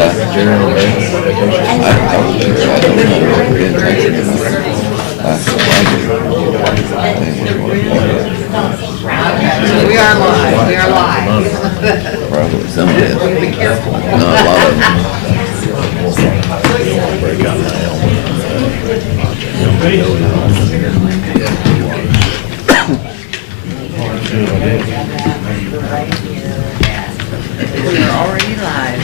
We are live. We are live. Probably some of it. Be careful. Not a lot of them. Break out my helmet. We are already live.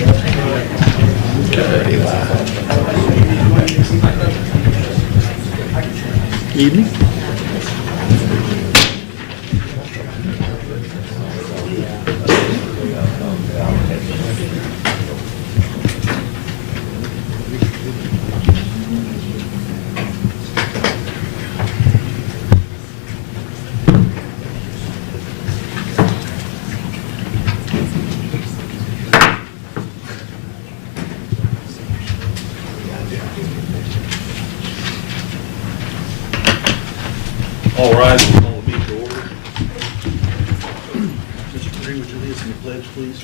Evening. All rise and call the meeting to order. Mr. Green, would you lead us in the pledge, please?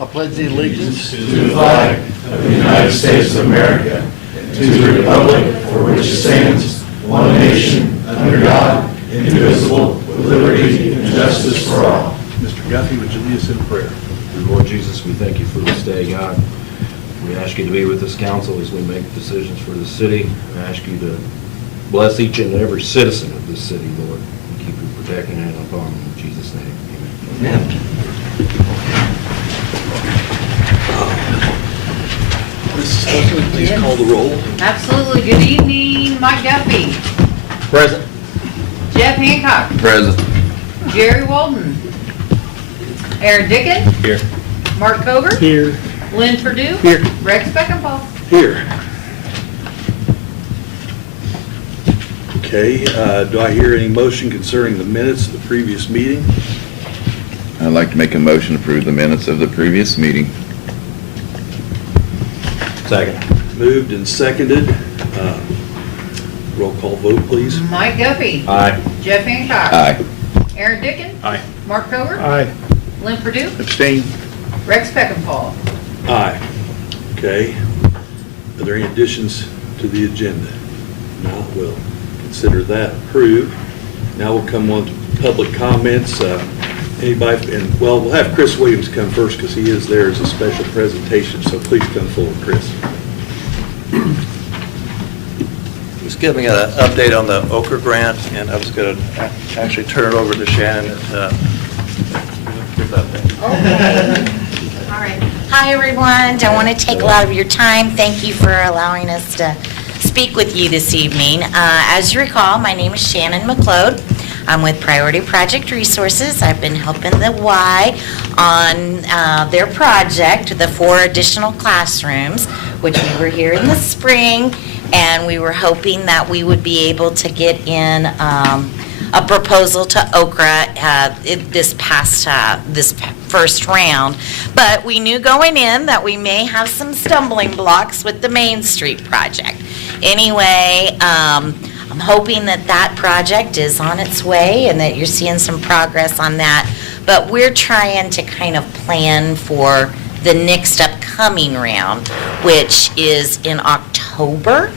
I pledge the allegiance To the flag of the United States of America, to the republic for which it stands, one nation, under God, indivisible, with liberty and justice for all. Mr. Guffey, would you lead us in prayer? Dear Lord Jesus, we thank you for this day, God. We ask you to be with this council as we make decisions for the city. We ask you to bless each and every citizen of this city, Lord, and keep your protecting hand upon them. In Jesus' name, amen. Mrs. Hudson, please call the roll. Absolutely. Good evening, Mike Guffey. Present. Jeff Hancock. Present. Jerry Walden. Aaron Dickens. Here. Mark Cover. Here. Lynn Purdue. Here. Rex Beckenpaul. Here. Okay, do I hear any motion concerning the minutes of the previous meeting? I'd like to make a motion to approve the minutes of the previous meeting. Second. Moved and seconded. Roll call vote, please. Mike Guffey. Aye. Jeff Hancock. Aye. Aaron Dickens. Aye. Mark Cover. Aye. Lynn Purdue. Abstain. Rex Beckenpaul. Aye. Okay. Are there any additions to the agenda? No, we'll consider that approved. Now we'll come on to public comments. Anybody, and well, we'll have Chris Williams come first because he is there as a special presentation, so please come forward, Chris. Just giving an update on the Ochre grant, and I was going to actually turn it over to Shannon to give that update. Okay. All right. Hi, everyone. Don't want to take a lot of your time. Thank you for allowing us to speak with you this evening. As you recall, my name is Shannon McLeod. I'm with Priority Project Resources. I've been helping the Y on their project, the 4 additional classrooms, which we were here in the spring, and we were hoping that we would be able to get in a proposal to Ochre this first round. But we knew going in that we may have some stumbling blocks with the Main Street project. Anyway, I'm hoping that project is on its way and that you're seeing some progress on that. But we're trying to kind of plan for the next upcoming round, which is in October.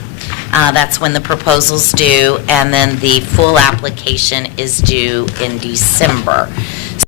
That's when the proposal's due, and then the full application is due in December. So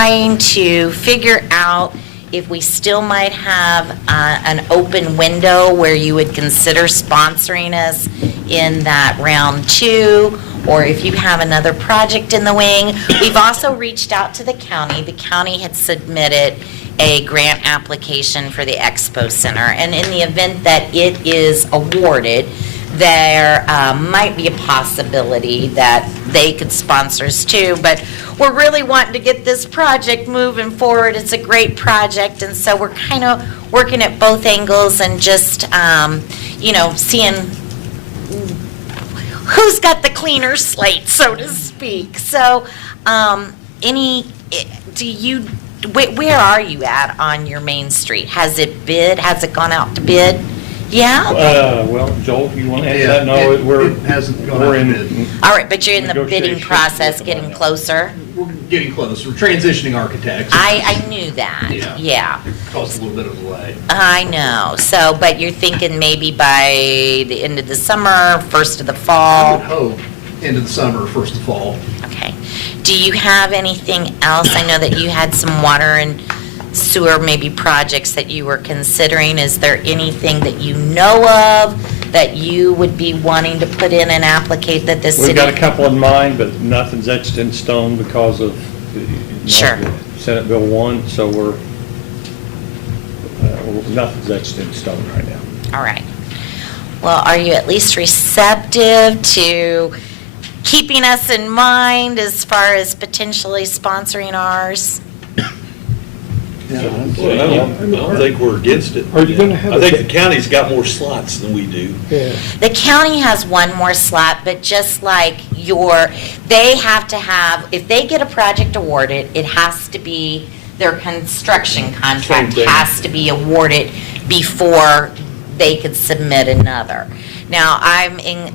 trying to figure out if we still might have an open window where you would consider sponsoring us in that round 2, or if you have another project in the wing. We've also reached out to the county. The county had submitted a grant application for the Expo Center, and in the event that it is awarded, there might be a possibility that they could sponsor us too, but we're really wanting to get this project moving forward. It's a great project, and so we're kind of working at both angles and just, seeing who's got the cleaner slate, so to speak. So, where are you at on your Main Street? Has it gone out to bid Yeah? Well, Joel, you want to answer that? No, it hasn't gone out we're to in. bid. All right, but you're in the bidding Negotiations process, with them getting right now. closer? We're getting close. We're transitioning architects. I knew that, Yeah. yeah. Caused a little bit of delay. I know, so, but you're thinking maybe by the end of the summer, first of the I fall? would hope end of the summer, first of fall. Okay. Do you have anything else? I know that you had some water and sewer maybe projects that you were considering. Is there anything that you know of that you would be wanting to put in an applicate that the city? We've got a couple in mind, but nothing's etched in stone because of Sure. Senate Bill 1, so nothing's etched in stone right now. All right. Well, are you at least receptive to keeping us in mind as far as potentially sponsoring ours? Well, I don't think we're against it. Are you gonna have I think a- the county's got more slots than we do. The county has one more slot, but just like they have to have, if they get a project awarded, it has to be, their construction contract Same thing. has to be awarded before they could submit another. Now, I'm in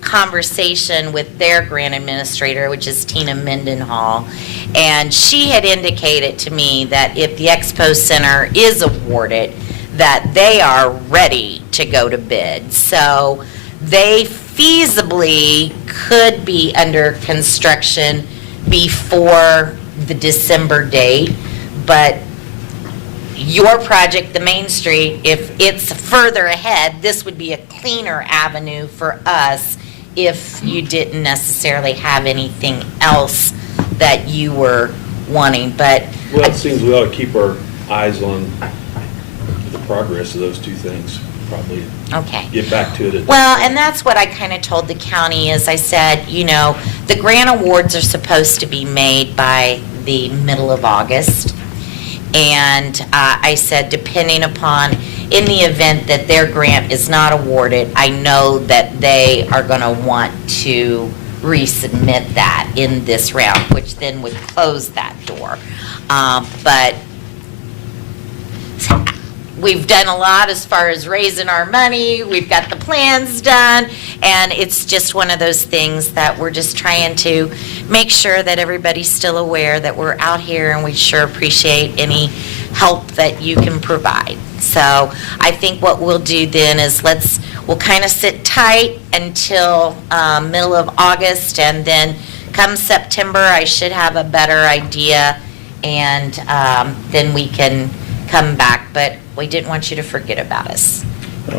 conversation with their grant administrator, which is Tina Mendenhall, and she had indicated to me that if the Expo Center is awarded, that they are ready to go to bid. So they feasibly could be under construction before the December date, but your project, the Main Street, if it's further ahead, this would be a cleaner avenue for us if you didn't necessarily have anything else that you were wanting, but. Well, it seems we ought to keep our eyes on the progress of those two things, probably Okay. get back to it. Well, and that's what I kind of told the county, is I said, the grant awards are supposed to be made by the middle of August. And I said, depending upon, in the event that their grant is not awarded, I know that they are going to want to resubmit that in this round, which then would close that door. But we've done a lot as far as raising our money, we've got the plans done, and it's just one of those things that we're just trying to make sure that everybody's still aware that we're out here, and we sure appreciate any help that you can provide. So I think what we'll do then is we'll kind of sit tight until middle of August, and then come September, I should have a better idea, and then we can come back. But we didn't want you to forget about us.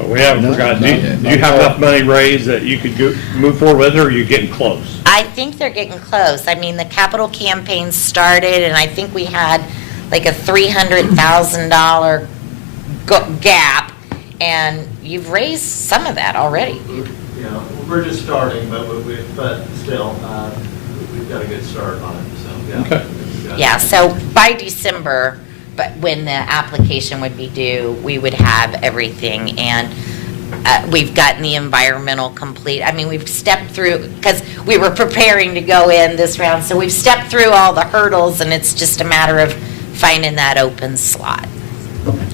We haven't forgotten. Do you have enough money raised that you could move forward with it, or are you getting close? I think they're getting close. I mean, the capital campaign started, and I think we had like a $300,000 gap, and you've raised some of that already. We're just starting, but still, we've got a good start on it, so, yeah. Okay. Yeah, so by December, but when the application would be due, we would have everything, and we've gotten the environmental complete. I mean, we've stepped through, because we were preparing to go in this round, so we've stepped through all the hurdles, and it's just a matter of finding that open slot.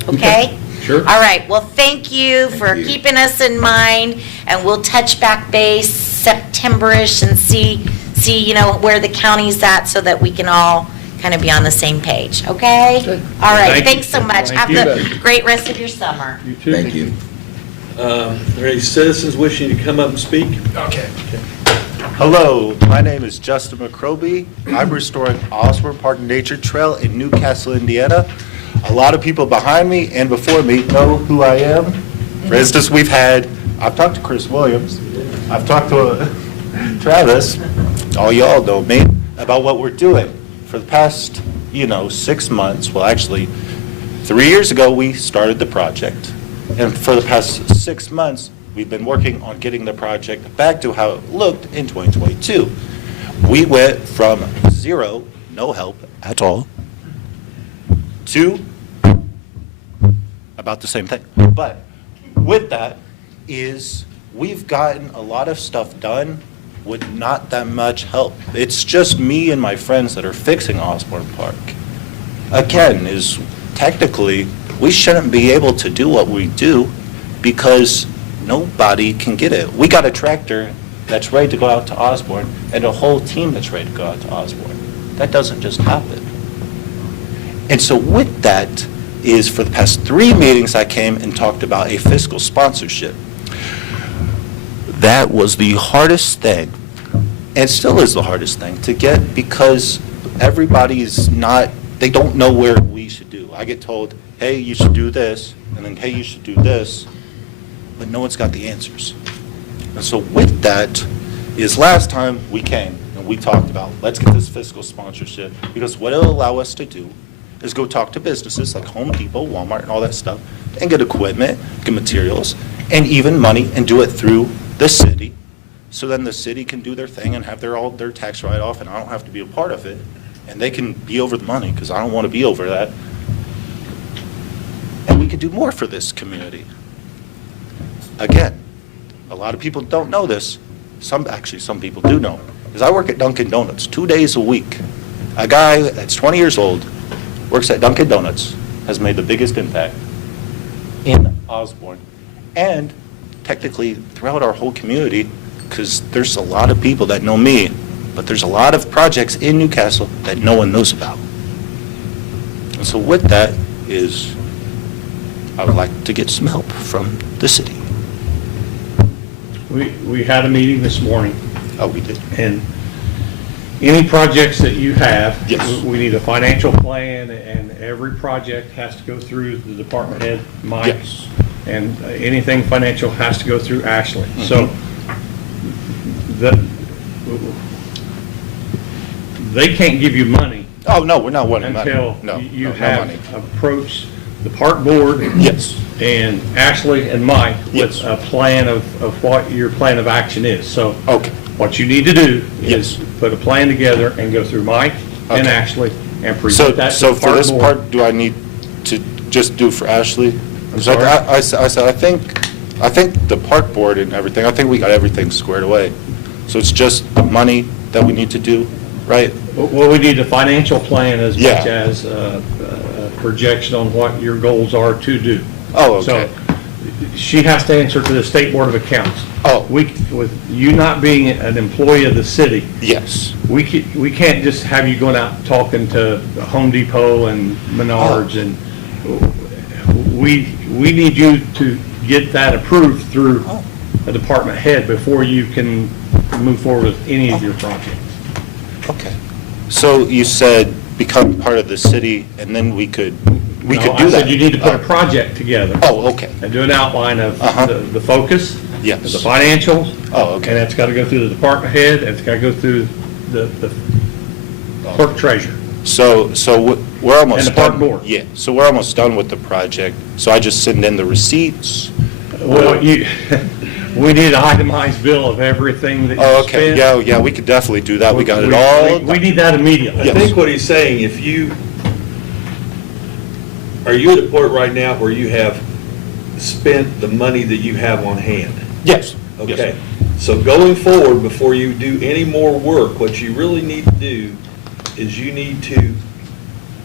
Okay? Sure. All right, well, thank you for you. keeping us in mind, and we'll touch back base September-ish and see, where the county's at, so that we can all kind of be on the same page, okay? All right, Thank you. thanks so much. Thank Have you. a great rest of your summer. You too. Thank you. Are there any citizens wishing to come up and speak? Okay. Hello, my name is Justin McCroby. I'm restoring Osborne Park Nature Trail in Newcastle, Indiana. A lot of people behind me and before me know who I am. For instance, I've talked to Chris Williams, I've talked to Travis, all y'all know me, about what we're doing. For the past, 6 months, well, actually, 3 years ago, we started the project. And for the past 6 months, we've been working on getting the project back to how it looked in 2022. We went from 0, no help at all, to about the same thing. But with that is we've gotten a lot of stuff done with not that much help. It's just me and my friends that are fixing Osborne Park. Again, technically, we shouldn't be able to do what we do because nobody can get it. We got a tractor that's ready to go out to Osborne and a whole team that's ready to go out to Osborne. That doesn't just happen. And so with that is, for the past 3 meetings, I came and talked about a fiscal sponsorship. That was the hardest thing, and still is the hardest thing to get, because everybody's not, they don't know where we should do. I get told, hey, you should do this, and then, hey, you should do this, but no one's got the answers. And so with that is, last time we came and we talked about, let's get this fiscal sponsorship, because what it'll allow us to do is go talk to businesses like Home Depot, Walmart, and all that stuff, and get equipment, get materials, and even money, and do it through the city. So then the city can do their thing and have all their tax write-off, and I don't have to be a part of it. And they can be over the money, because I don't want to be over that. And we could do more for this community. Again, a lot of people don't know this. Some people do know. Because I work at Dunkin' Donuts 2 days a week. A guy that's 20 years old, works at Dunkin' Donuts, has made the biggest impact in Osborne, and technically throughout our whole community, because there's a lot of people that know me, but there's a lot of projects in Newcastle that no one knows about. And so with that is, I would like to get some help from the city. We had a meeting this morning, Oh, we did? and any projects that you have, Yes. we need a financial plan, and every project has to go through the department head, Mike. Yes. And anything financial has to go through Ashley. So they can't give you money Oh, no, we're not wanting money. until No, you no have money. approached the park board. Yes. And Ashley and Mike Yes. with a plan of what your plan of action is. So Okay. what you need to do Yes. is put a plan together and go through Mike and Okay. Ashley and So, present that to so the for park this board. part, do I need to just do for Ashley? I'm 'Cause I- sorry? I said, I think the park board and everything, I think we got everything squared away. So it's just the money that we need to do, right? Well, we need a financial plan as Yeah. much as a projection on what your goals are to do. Oh, okay. So she has to answer to the State Board of Accounts. Oh. With you not being an employee of the city, Yes. we can't just have you going out talking to Home Depot and Menards, and we need you to get that approved through a department head before you can move forward with any of your projects. Okay. So you said become part of the city, and then we could do that? I said you need to put a project together. Oh, okay. And do an outline of Uh-huh. the focus. Yes. The financials. Oh, okay. And it's got to go through the department head, and it's got to go through the clerk treasurer. So we're almost And the park done. board. Yeah, so we're almost done with the project. So I just send in the receipts? Well, we need an itemized bill of everything that you Oh, spent. okay, yeah, we could definitely do that. We got it all. We need that immediately. I Yes. think what he's saying, are you at a point right now where you have spent the money that you have on hand? Yes. yes. Okay, so going forward, before you do any more work, what you really need to do is you need to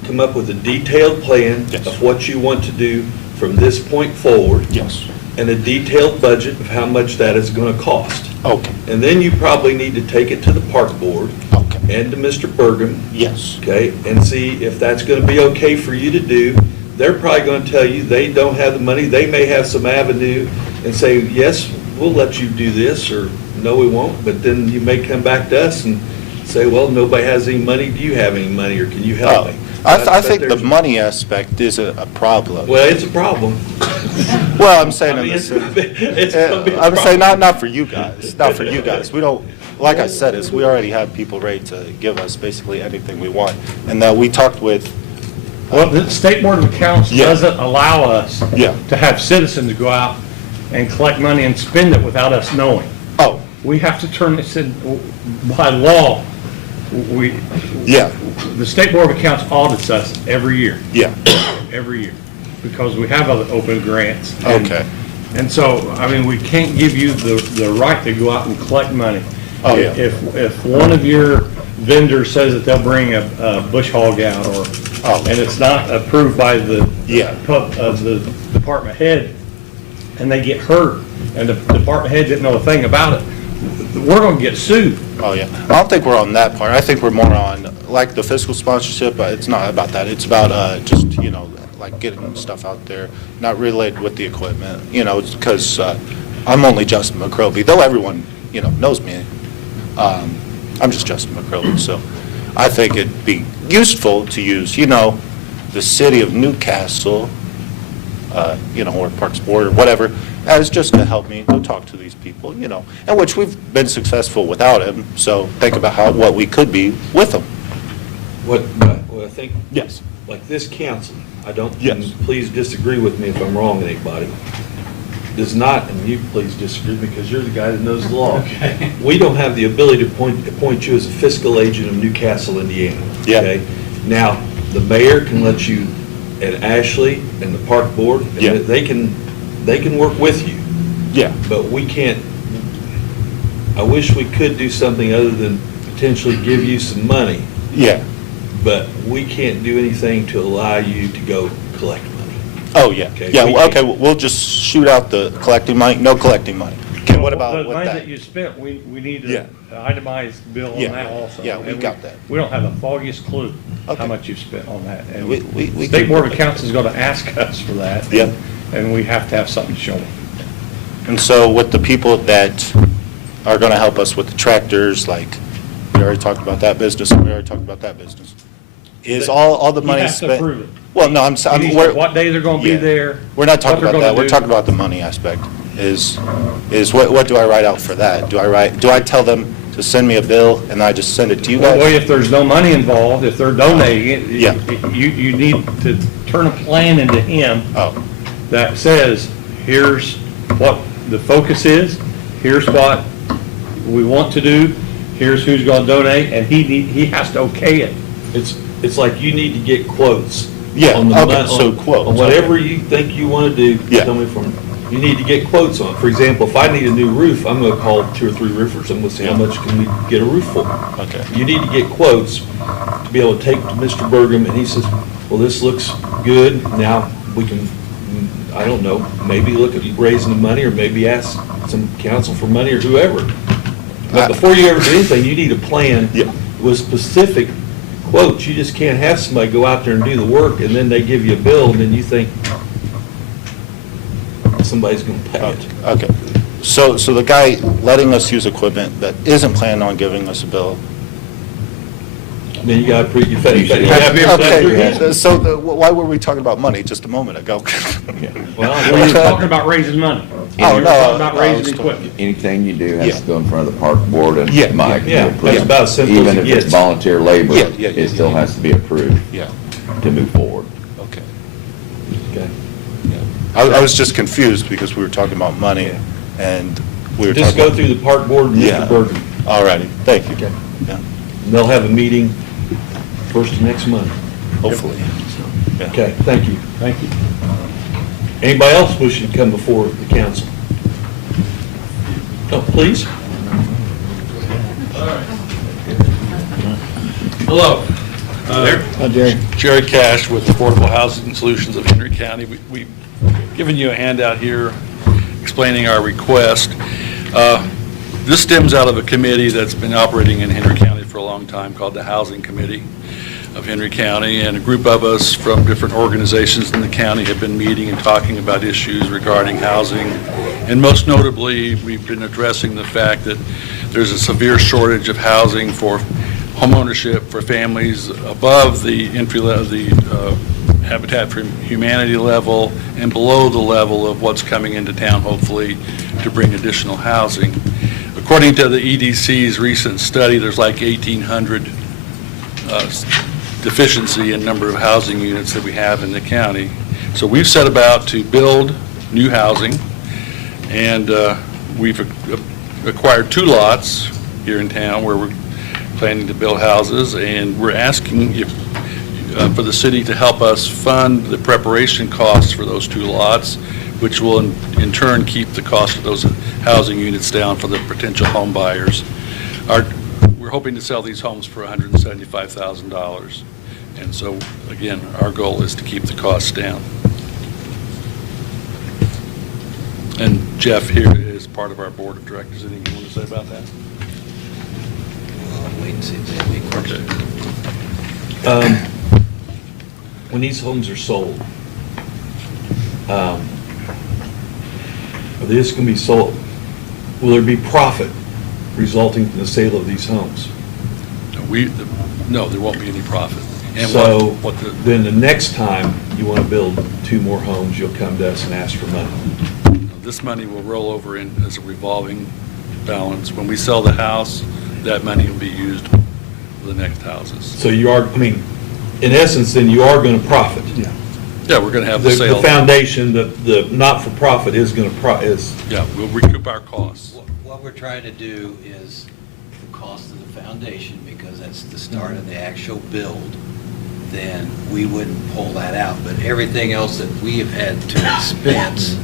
come up with a detailed plan Yes. of what you want to do from this point forward, Yes. and a detailed budget of how much that is going to cost. Okay, And then you probably need to take it to the park board okay, and to Mr. Bergam, yes, okay, and see if that's going to be okay for you to do. They're probably going to tell you they don't have the money. They may have some avenue and say, yes, we'll let you do this, or no, we won't. But then you may come back to us and say, well, nobody has any money. Do you have any money, or can you help Oh, me? I think the there's- money aspect is a problem. Well, it's a problem. Well, I'm saying I in mean, this, it's gonna be a I'm saying problem. not for you guys, not for you guys. We don't, like I said, is we already have people ready to give us basically anything we want. And that we talked with, Well, the State Board of Accounts Yeah. doesn't allow us Yeah. to have citizens go out and collect money and spend it without us knowing. oh, We have to turn this in, by law, yeah, the State Board of Accounts audits us every year, yeah, because we have other open grants. And- okay. And so, I mean, we can't give you the right to go out and collect money. Oh, yeah. If one of your vendors says that they'll bring a bush hog out, or, Oh. and it's not approved by the Yeah. the department head, and they get hurt, and the department head didn't know a thing about it, we're gonna get sued. Oh, yeah. I don't think we're on that part. I think we're more on, like, the fiscal sponsorship, it's not about that. It's about just, like, getting stuff out there, not related with the equipment, it's because I'm only Justin McCroby, though everyone, knows me. I'm just Justin McCroby, so I think it'd be useful to use, the city of Newcastle, or Parks Board or whatever, as just to help me go talk to these people, and which we've been successful without him, so think about what we could be with him. What I think, Yes. like this council, I don't, Yes. and please disagree with me if I'm wrong, anybody, does not, and you please disagree because you're the guy that knows the law. Okay. We don't have the ability to appoint you as a fiscal agent of Newcastle, Indiana. Yeah. Okay? Now, the mayor can let you, and Ashley and the park board, and Yeah. they can work with you, Yeah. but we can't, I wish we could do something other than potentially give you some money, Yeah. but we can't do anything to allow you to go collect money. Oh, yeah. Okay, Yeah, we well, can- okay, we'll just shoot out the collecting money, no collecting money. Okay, what about The with money that? that you spent, we need Yeah. an itemized bill on Yeah. that also. Yeah, we And got that. We don't have the foggiest clue Okay. how much you've spent on that. And We State can- Board of Accounts is gonna ask us for that. Yeah. And we have to have something to show them. And so with the people that are going to help us with the tractors, like, we already talked about that business, and we already talked about that business. Is all the money He has to spent? approve it. Well, no, He needs to know what day they're gonna be yeah. there. We're not what talking they're about gonna that. We're do. talking about the money aspect. Is what do I write out for that? Do I tell them to send me a bill and I just send it to you Well, guys? if there's no money involved, if they're donating it, Yeah. you need to turn a plan into him Oh, that says, here's what the focus is, here's what we want to do, here's who's gonna donate, and he has to okay it. It's like you need to get quotes. Yeah, on the okay, mon- so on- quotes, On whatever you think you want to do, Yeah. coming from, you need to get quotes on. For example, if I need a new roof, I'm gonna call 2 or 3 roofers, I'm gonna say, how much can we get a roof for? okay. You need to get quotes to be able to take to Mr. Burgum, and he says, well, this looks good, now we can, I don't know, maybe look at raising the money, or maybe ask some council for money, or whoever. But before you ever do anything, you need a plan Yeah. with specific quotes. You just can't have somebody go out there and do the work, and then they give you a bill, and then you think somebody's gonna pay it. Okay. So the guy letting us use equipment that isn't planning on giving us a bill. Then you gotta you gotta be able to have your Okay, hands. so why were we talking about money just a moment ago? Well, you're talking about raising money. Oh, You're no, talking about I was raising talking- equipment. Anything you do has Yeah. to go in front of the park board and Yeah, Mike. to yeah, approve. that's about as simple as Even it if it's gets. volunteer labor, Yeah, yeah, it still yeah. has to be approved Yeah, to move forward. okay. Okay. I was just confused because we were talking about money and we were talking. Just go through the park board and Yeah. Mr. Burgum. All righty, thank you. Okay. Yeah, And they'll have a meeting first of next month. hopefully. Yeah. Okay, thank you. Thank you. Anybody else wishing to come before the council? Oh, please. Hello. Jerry Cash with Affordable Housing Solutions of Henry County. We've given you a handout here explaining our request. This stems out of a committee that's been operating in Henry County for a long time called the Housing Committee of Henry County, and a group of us from different organizations in the county have been meeting and talking about issues regarding housing. And most notably, we've been addressing the fact that there's a severe shortage of housing for homeownership for families above the entry level, the Habitat for Humanity level, and below the level of what's coming into town, hopefully, to bring additional housing. According to the EDC's recent study, there's like 1,800 deficiency in number of housing units that we have in the county. So we've set about to build new housing, and we've acquired 2 lots here in town where we're planning to build houses, and we're asking if for the city to help us fund the preparation costs for those 2 lots, which will in turn keep the cost of those housing units down for the potential home buyers. We're hoping to sell these homes for $175,000. And so, again, our goal is to keep the costs down. Jeff here is part of our board of directors. Anything you want to say about that? I'll wait and see if they have any questions. When these homes are sold, are they just going to be sold? Will there be profit resulting from the sale of these homes? No, there won't be any profit. And So what the, then the next time you want to build 2 more homes, you'll come to us and ask for money. this money will roll over in as a revolving balance. When we sell the house, that money will be used for the next houses. So you are, I mean, in essence, then you are going to profit. Yeah, we're going to have The the sale. the foundation, the not-for-profit is going to, Yeah, we'll recoup our costs. What we're trying to do is the cost of the foundation, because that's the start of the actual build, then we wouldn't pull that out. But everything else that we have had to expense,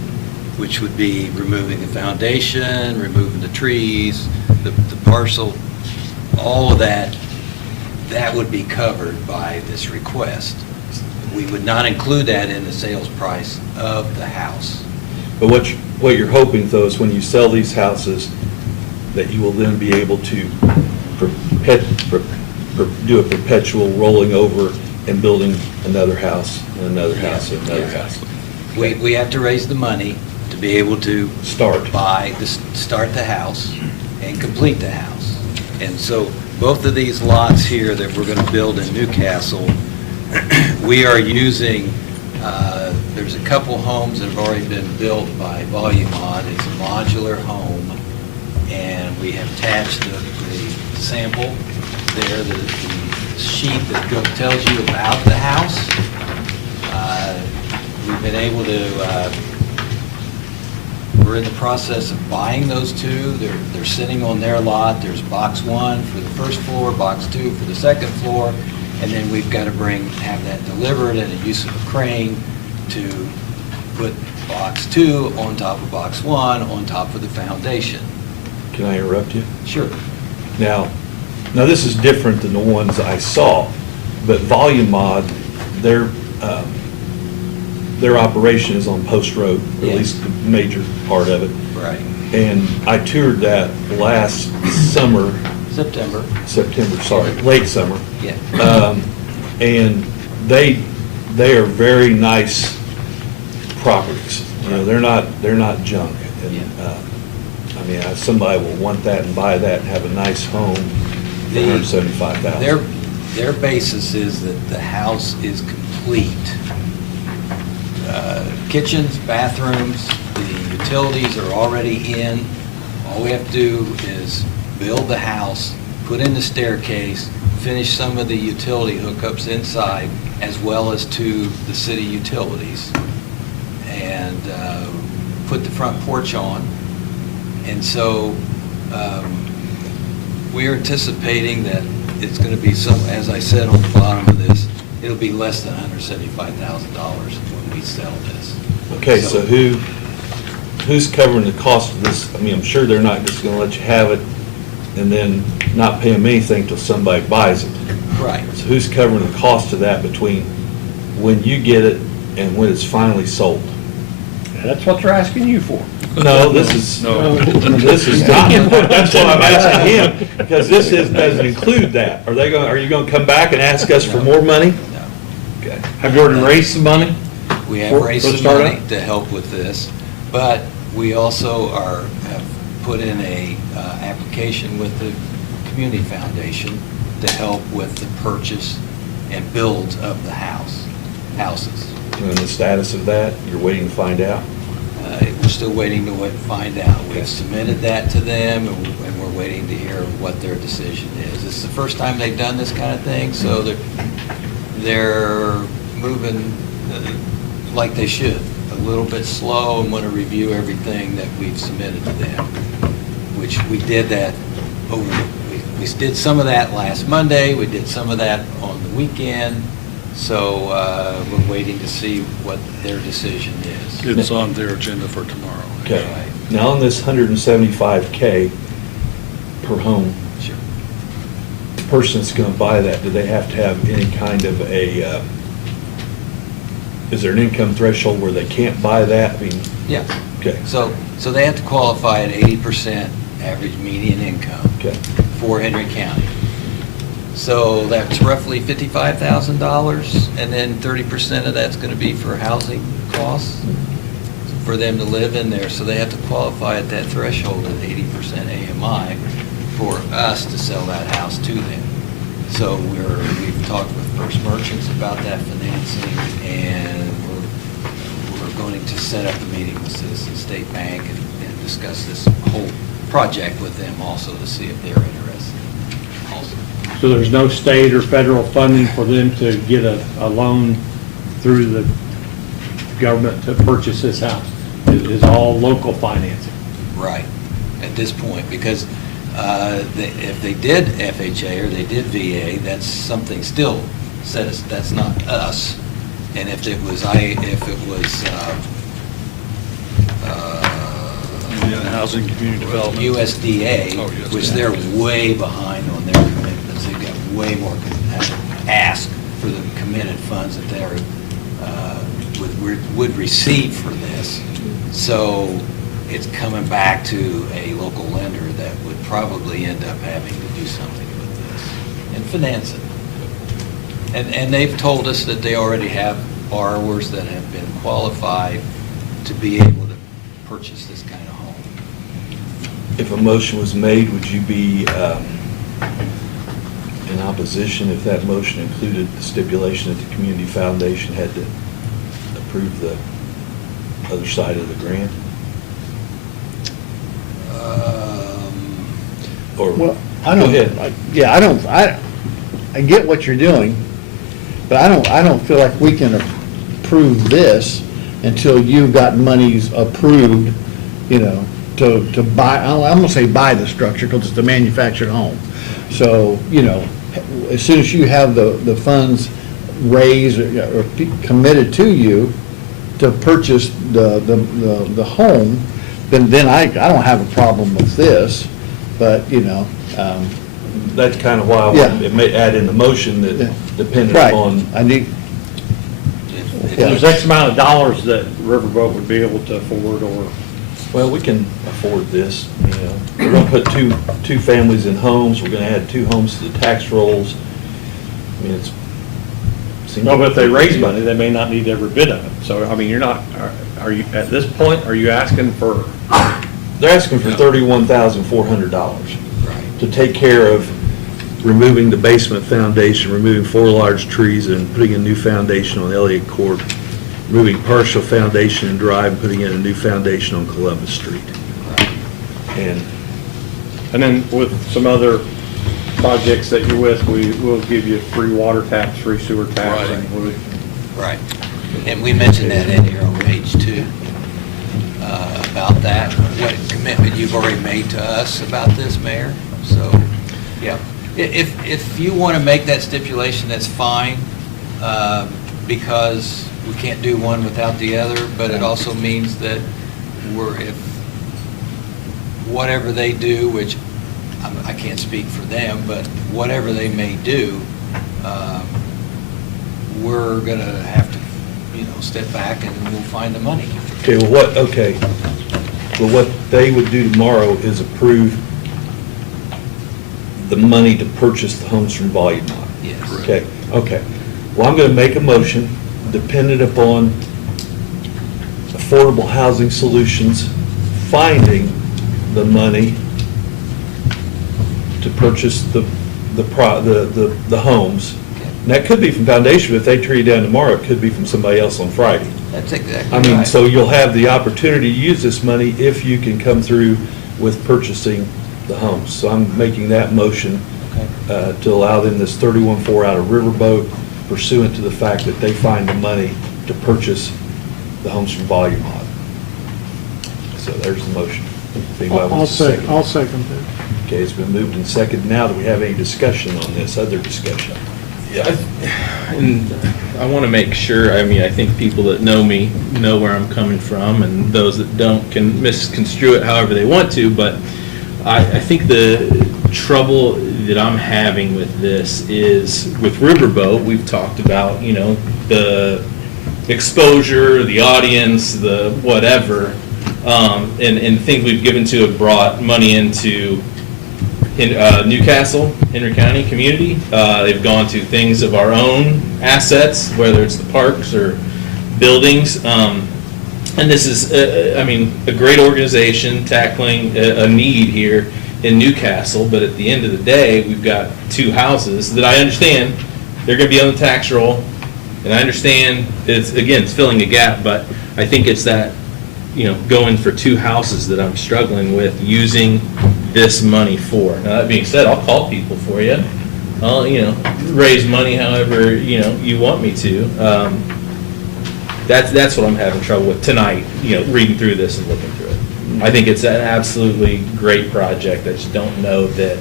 which would be removing the foundation, removing the trees, the parcel, all of that, that would be covered by this request. We would not include that in the sales price of the house. but what you're hoping, though, is when you sell these houses, that you will then be able to do a perpetual rolling over and building another house, and another house, and another house. We have to raise the money to be able to start the house and complete the house. And so both of these lots here that we're going to build in Newcastle, we are using, there's a couple homes that have already been built by Volume Mod. It's a modular home, and we have attached the sample there, the sheet that tells you about the house. We've been able to, we're in the process of buying those 2. They're sitting on their lot. There's box 1 for the first floor, box 2 for the second floor, and then we've got to have that delivered and a use of a crane to put box 2 on top of box 1 on top of the foundation. Can I interrupt you? Sure. Now this is different than the ones I saw, but Volume Mod, their operation is on Post Road, or at least the major part of it. Right. And I toured that last summer. September, sorry, late summer. Yeah. And they are very nice properties. You know, they're not junk. And, I mean, somebody will want that and buy that and have a nice home for $175,000. Their basis is that the house is complete. Kitchens, bathrooms, the utilities are already in. All we have to do is build the house, put in the staircase, finish some of the utility hookups inside, as well as to the city utilities, and put the front porch on. And so we're anticipating that it's going to be some, as I said on the bottom of this, it'll be less than $175,000 when we sell this. Okay, so who's covering the cost of this? I mean, I'm sure they're not just going to let you have it and then not pay them anything till somebody buys it. Right. So who's covering the cost of that between when you get it and when it's finally sold? That's what they're asking you for. No, this is not. That's what I'm asking him, because this doesn't include that. Are you going to come back and ask us for more money? No. Okay. Have you already raised some money? We have raised some money to help with this, but we also have put in a application with the Community Foundation to help with the purchase and build of the houses. And the status of that, you're waiting to find out? We're still waiting to find out. We've submitted that to them, and we're waiting to hear what their decision is. This is the first time they've done this kind of thing, so they're moving like they should, a little bit slow, and want to review everything that we've submitted to them, which we did that we did some of that last Monday, we did some of that on the weekend, so we're waiting to see what their decision is. It's on their agenda for tomorrow. Okay. Now, on this $175K per home, Sure. the person that's going to buy that, do they have to have any kind of is there an income threshold where they can't buy that? I mean, Yeah, Okay. So they have to qualify at 80% average median income Okay. for Henry County. So that's roughly $55,000, and then 30% of that's going to be for housing costs for them to live in there. So they have to qualify at that threshold at 80% AMI for us to sell that house to them. So we've talked with First Merchants about that financing, and we're going to set up a meeting with Citizen State Bank and discuss this whole project with them also to see if they're interested also. So there's no state or federal funding for them to get a loan through the government to purchase this house? It is all local financing? Right, at this point, because if they did FHA or they did VA, that's something still says that's not us. And if it was Housing Community Development. USDA, Oh, USDA. which they're way behind on their commitments. They've got way more ask for the committed funds that they're would receive for this. So it's coming back to a local lender that would probably end up having to do something with this and finance it. And they've told us that they already have borrowers that have been qualified to be able to purchase this kind of home. If a motion was made, would you be in opposition if that motion included the stipulation that the Community Foundation had to approve the other side of the grant? Or, Well, I go don't, ahead. yeah, I get what you're doing, but I don't feel like we can approve this until you've got monies approved, to buy, I'm gonna say buy the structure, because it's a manufactured home. So, as soon as you have the funds raised or committed to you to purchase the home, then I don't have a problem with this, but, That's kind of why I Yeah. wanted, it may add in the motion that depended right, upon, I need, If- Yeah. There's X amount of dollars that Riverboat would be able to afford, or, well, we can afford this, We're gonna put two families in homes, we're gonna add 2 homes to the tax rolls. I mean, seems no, but if they like- raise money, they may not need every bit of it. So, I mean, you're not, are you, at this point, are you asking for, They're asking for $31,400 Right. to take care of removing the basement foundation, removing 4 large trees and putting a new foundation on Elliott Court, removing partial foundation and drive, and putting in a new foundation on Columbus Street. And and then with some other projects that you're with, we will give you free water taps, free sewer taps. Right. and we- Right. And we mentioned that in here on page 2, about that, what commitment you've already made to us about this, Mayor. So, yeah. If you want to make that stipulation, that's fine, because we can't do one without the other, but it also means that if whatever they do, which I can't speak for them, but whatever they may do, we're going to have to, step back and we'll find the money. Well, what they would do tomorrow is approve the money to purchase the homes from Volume 9. Yes. Okay. Well, I'm going to make a motion dependent upon Affordable Housing Solutions finding the money to purchase the homes. And that could be from Foundation, but if they tear you down tomorrow, it could be from somebody else on Friday. That's exactly I right. mean, so you'll have the opportunity to use this money if you can come through with purchasing the homes. So I'm making that motion to allow them this 31-4 out of Riverboat pursuant to the fact that they find the money to purchase the homes from Volume Mod. So there's the motion. If anybody wants to second it. I'll second that. Okay, it's been moved and seconded. Now, do we have any discussion on this, other discussion? And I want to make sure, I think people that know me know where I'm coming from, and those that don't can misconstrue it however they want to, but I think the trouble that I'm having with this is with Riverboat, we've talked about, the exposure, the audience, the whatever, And things we've given to have brought money into Newcastle, Henry County community. They've gone to things of our own assets, whether it's the parks or buildings. And this is, a great organization tackling a need here in Newcastle, but at the end of the day, we've got two houses that I understand, they're gonna be on the tax roll, and I understand it's filling a gap, but I think it's that, going for two houses that I'm struggling with using this money for. Now, that being said, I'll call people for you. I'll, raise money however, you want me to. That's what I'm having trouble with tonight, reading through this and looking through it. I think it's an absolutely great project. I just don't know that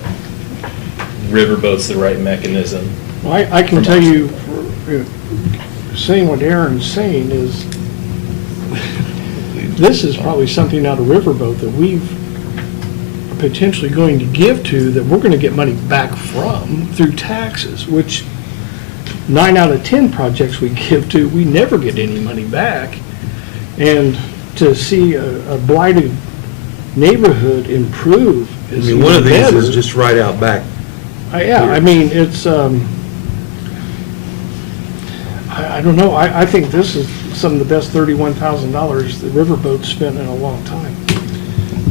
Riverboat's the right mechanism. Well, I can tell you, saying what Aaron's saying is, this is probably something out of Riverboat that we've potentially going to give to, that we're going to get money back from through taxes, which 9 out of 10 projects we give to, we never get any money back. And to see a blighted neighborhood improve is one of these better. is just right out back. It's, I don't know, I think this is some of the best $31,000 that Riverboat spent in a long time.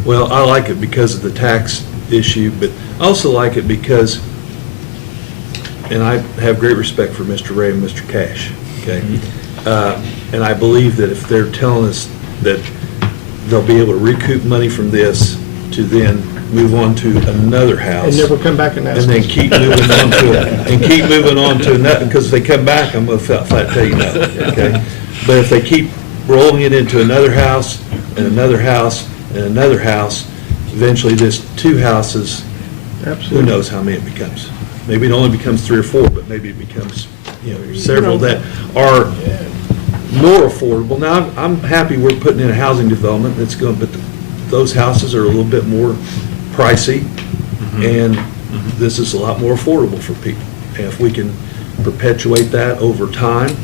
Well, I like it because of the tax issue, but I also like it because, and I have great respect for Mr. Ray and Mr. Cash, okay? And I believe that if they're telling us that they'll be able to recoup money from this to then move on to another house. And never come back and ask And then us. keep moving on to another, because if they come back, I'm gonna flat tell you no, okay? But if they keep rolling it into another house, and another house, and another house, eventually this two houses, who knows how many it becomes? Maybe it only becomes 3 or 4, but maybe it becomes, several that are more affordable. Now, I'm happy we're putting in a housing development that's going, but those houses are a little bit more pricey, and this is a lot more affordable for people. And if we can perpetuate that over time,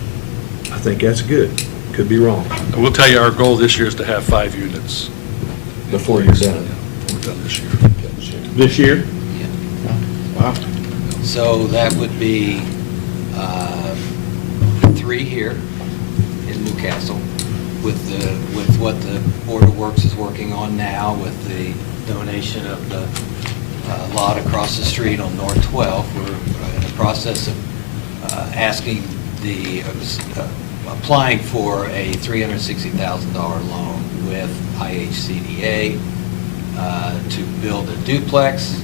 I think that's good. Could be wrong. I will tell you, our goal this year is to have 5 units. Before you're done. We're done this year. This year? Wow. So that would be 3 here in Newcastle with what the Board of Works is working on now with the donation of the lot across the street on North 12th. We're in the process of applying for a $360,000 loan with IHCDA to build a duplex.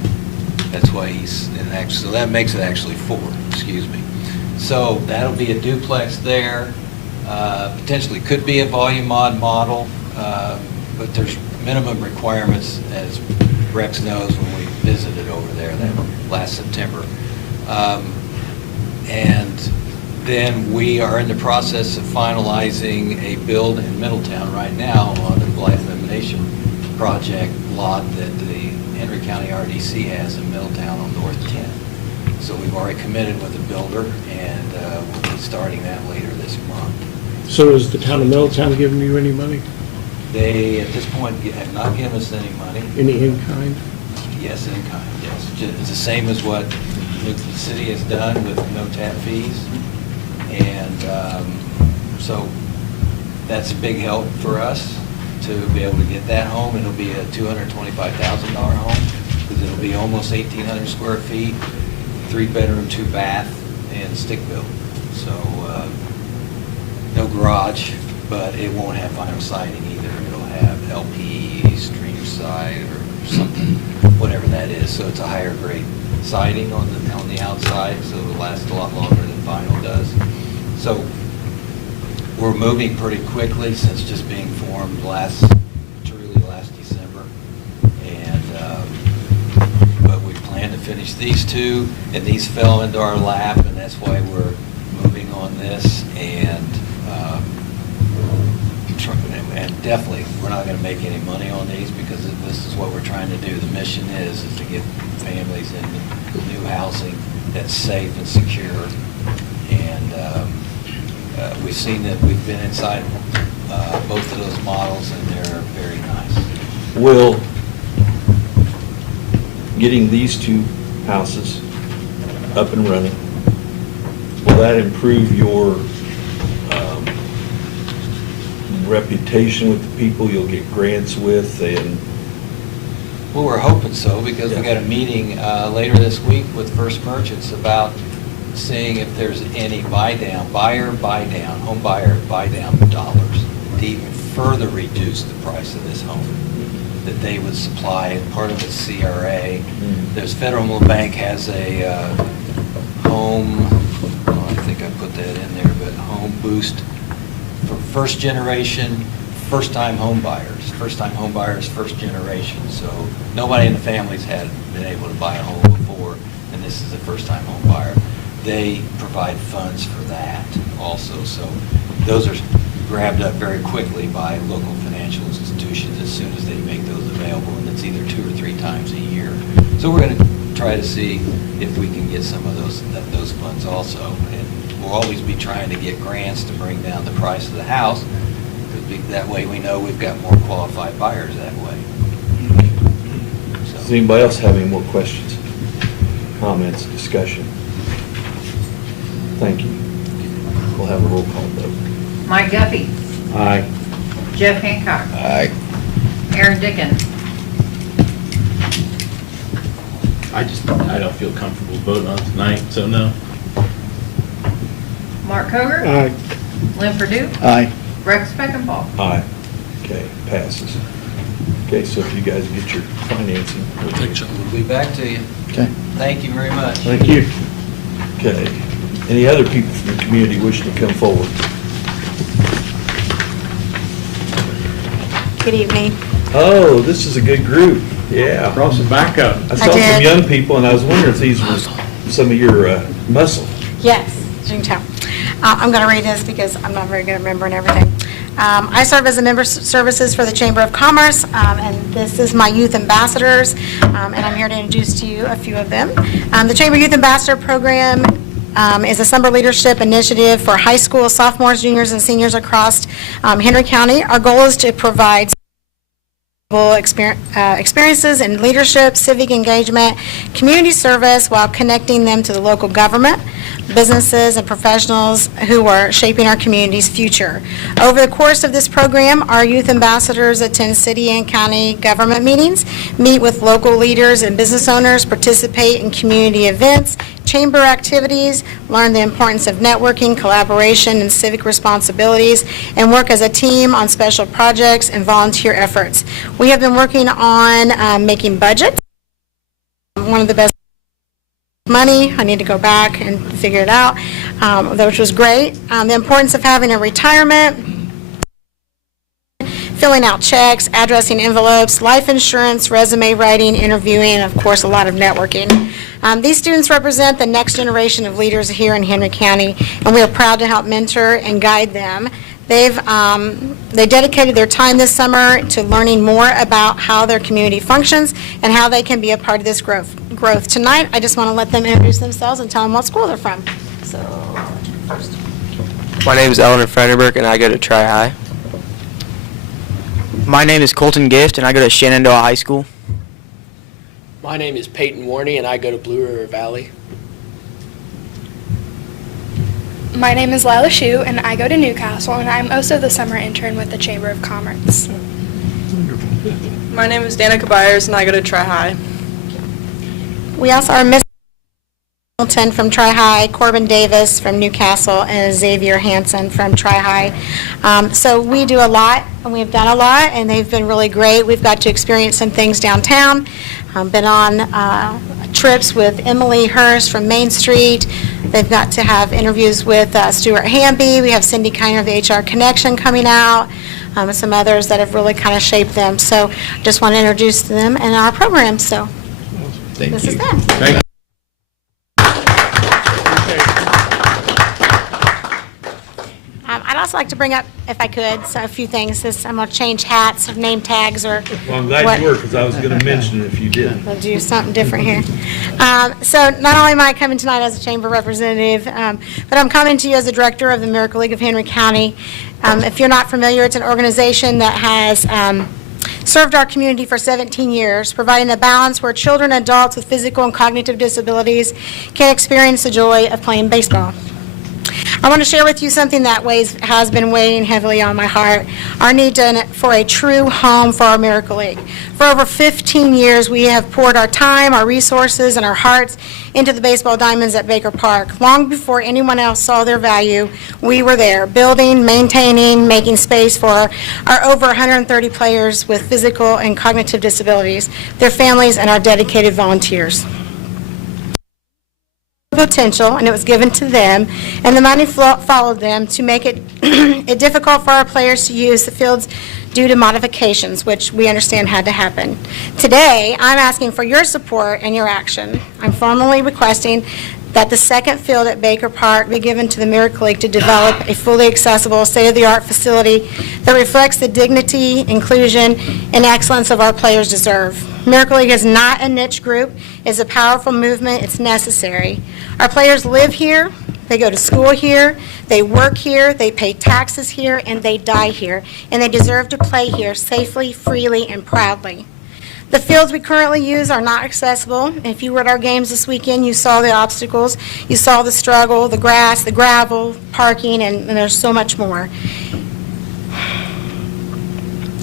That's why so that makes it actually 4, excuse me. So that'll be a duplex there. Potentially could be a volume mod model, but there's minimum requirements, as Rex knows when we visited over there that last September. And then we are in the process of finalizing a build in Middletown right now on a blight elimination project lot that the Henry County RDC has in Middletown on North 10. So we've already committed with a builder, and we'll be starting that later this month. So is the town of Middletown giving you any money? They, at this point, have not given us any money. Any in-kind? Yes, in kind, yes. It's the same as what the city has done with no tap fees. And so that's a big help for us to be able to get that home. It'll be a $225,000 home because it'll be almost 1,800 square feet, 3-bedroom, 2-bath, and stick built. So no garage, but it won't have vinyl siding either. It'll have LP, stream side, or something, whatever that is. So it's a higher grade siding on the outside, so it'll last a lot longer than vinyl does. So we're moving pretty quickly since just being formed last December. And but we plan to finish these 2, and these fell into our lap, and that's why we're moving on this. And definitely, we're not going to make any money on these because this is what we're trying to do. The mission is to get families into new housing that's safe and secure. And we've seen that we've been inside both of those models, and they're very nice. Will getting these two houses up and running, will that improve your reputation with the people you'll get grants with and? Well, we're hoping so, because we got a meeting later this week with First Merchants about seeing if there's any home buyer buy-down dollars to even further reduce the price of this home that they would supply, and part of it's CRA. There's Federal Bank has a home, I think I put that in there, but home boost for first time home buyers, first generation. So nobody in the families had been able to buy a home before, and this is a first time home buyer. They provide funds for that also. So those are grabbed up very quickly by local financial institutions as soon as they make those available, and it's either 2 or 3 times a year. So we're going to try to see if we can get some of those funds also. And we'll always be trying to get grants to bring down the price of the house. That way we know we've got more qualified buyers that way. Does anybody else have any more questions, comments, discussion? Thank you. We'll have a roll call vote. Mike Guffey. Aye. Jeff Hancock. Aye. Aaron Dickens. I don't feel comfortable voting on it tonight, so no. Mark Koger. Aye. Lynn Purdue. Aye. Rex Beckenpaul. Aye. Okay, passes. Okay, so if you guys get your financing. We'll be back to you. Okay. Thank you very much. Thank you. Okay. Any other people from the community wishing to come forward? Good evening. Oh, this is a good group. Yeah. Cross it back up. I saw some did. young people, and I was wondering if these were some of your muscle. Yes, as you can tell. I'm going to read this because I'm not very good at remembering everything. I serve as a member services for the Chamber of Commerce, and this is my youth ambassadors, and I'm here to introduce to you a few of them. The Chamber Youth Ambassador Program is a summer leadership initiative for high school sophomores, juniors, and seniors across Henry County. Our goal is to provide experiences in leadership, civic engagement, community service, while connecting them to the local government, businesses, and professionals who are shaping our community's future. Over the course of this program, our youth ambassadors attend city and county government meetings, meet with local leaders and business owners, participate in community events, chamber activities, learn the importance of networking, collaboration, and civic responsibilities, and work as a team on special projects and volunteer efforts. We have been working on making budgets. One of the best money. I need to go back and figure it out, which was great. The importance of having a retirement, filling out checks, addressing envelopes, life insurance, resume writing, interviewing, and of course a lot of networking. These students represent the next generation of leaders here in Henry County, and we are proud to help mentor and guide them. They dedicated their time this summer to learning more about how their community functions and how they can be a part of this growth. Tonight, I just want to let them introduce themselves and tell them what school they're from. So, first. My name is Eleanor Frederberg, and I go to Tri-High. My name is Colton Gift, and I go to Shenandoah High School. My name is Peyton Warney, and I go to Blue River Valley. My name is Lila Shue, and I go to Newcastle, and I'm also the summer intern with the Chamber of Commerce. My name is Danica Byers, and I go to Tri-High. We also are missing Hamilton from Tri-High, Corbin Davis from Newcastle, and Xavier Hansen from Tri-High. So we do a lot, and we've done a lot, and they've been really great. We've got to experience some things downtown. Been on trips with Emily Hurst from Main Street. They've got to have interviews with Stuart Hamby. We have Cindy Kiner of the HR Connection coming out, and some others that have really kind of shaped them. So just want to introduce them in our program. So this is them. Thank you. I'd also like to bring up, if I could, so a few things. I'm going to change hats or name tags or Well, I'm glad you were, because I was going to mention it if you didn't. We'll do something different here. So not only am I coming tonight as a chamber representative, but I'm coming to you as the director of the Miracle League of Henry County. If you're not familiar, it's an organization that has served our community for 17 years, providing a balance where children and adults with physical and cognitive disabilities can experience the joy of playing baseball. I want to share with you something that has been weighing heavily on my heart, our need for a true home for our Miracle League. For over 15 years, we have poured our time, our resources, and our hearts into the baseball diamonds at Baker Park. Long before anyone else saw their value, we were there, building, maintaining, making space for our over 130 players with physical and cognitive disabilities, their families, and our dedicated volunteers. Potential, and it was given to them, and the money followed them to make it difficult for our players to use the fields due to modifications, which we understand had to happen. Today, I'm asking for your support and your action. I'm formally requesting that the second field at Baker Park be given to the Miracle League to develop a fully accessible, state-of-the-art facility that reflects the dignity, inclusion, and excellence of our players deserve. Miracle League is not a niche group. It's a powerful movement. It's necessary. Our players live here. They go to school here. They work here. They pay taxes here, and they die here. And they deserve to play here safely, freely, and proudly. The fields we currently use are not accessible. If you were at our games this weekend, you saw the obstacles, you saw the struggle, the grass, the gravel, parking, and there's so much more.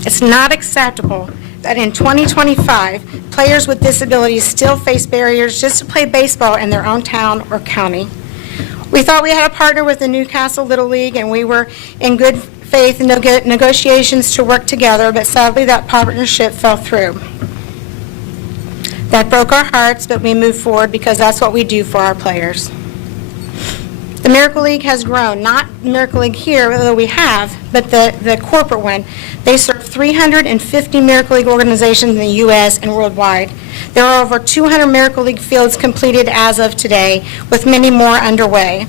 It's not acceptable that in 2025, players with disabilities still face barriers just to play baseball in their own town or county. We thought we had a partner with the Newcastle Little League, and we were in good faith in negotiations to work together, but sadly that partnership fell through. That broke our hearts, but we moved forward because that's what we do for our players. The Miracle League has grown, not Miracle League here, although we have, but the corporate one. They serve 350 Miracle League organizations in the U.S. and worldwide. There are over 200 Miracle League fields completed as of today, with many more underway.